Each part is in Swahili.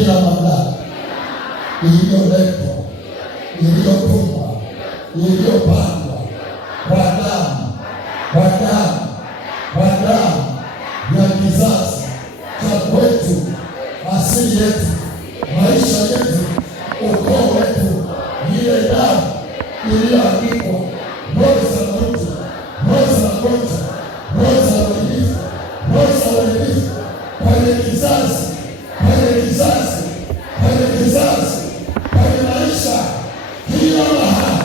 kila mamlaka iliyoletwa, iliyotumwa, iliyopandwa kwa damu ya kizazi cha kwetu, asili yetu, maisha yetu, ukoo wetu, ile damu iliyoandikwa roho za mauti, roho za magonjwa, roho za uharibifu kwenye kizazi, kwenye maisha, kila mahali.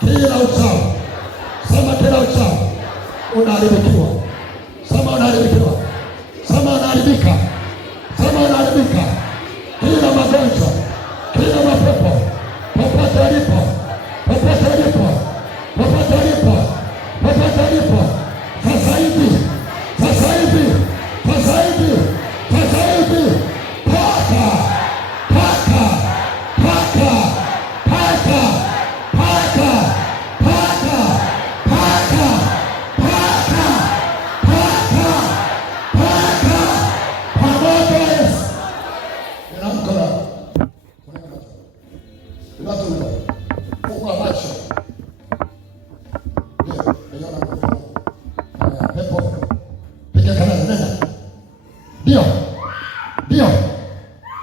Kila uchao, sema kila uchao unaharibikiwa, sema unaharibikiwa, sema unaharibika, sema unaharibika. Kila magonjwa, kila mapepo, popote alipo, sasa hivi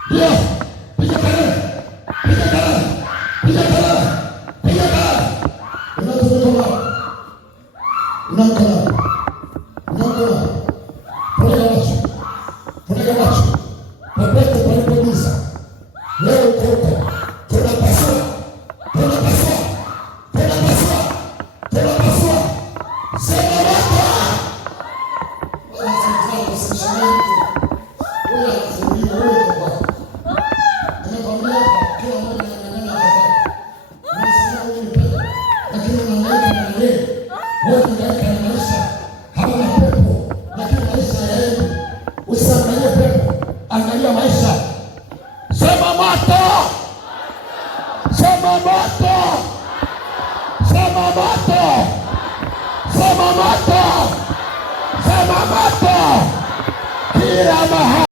Ndio. Piga kelele. Funga macho. Popote palipogusa. Leo uko. Tunapasua. Sema wako. Angalia maisha. Sema moto. Kila mahali.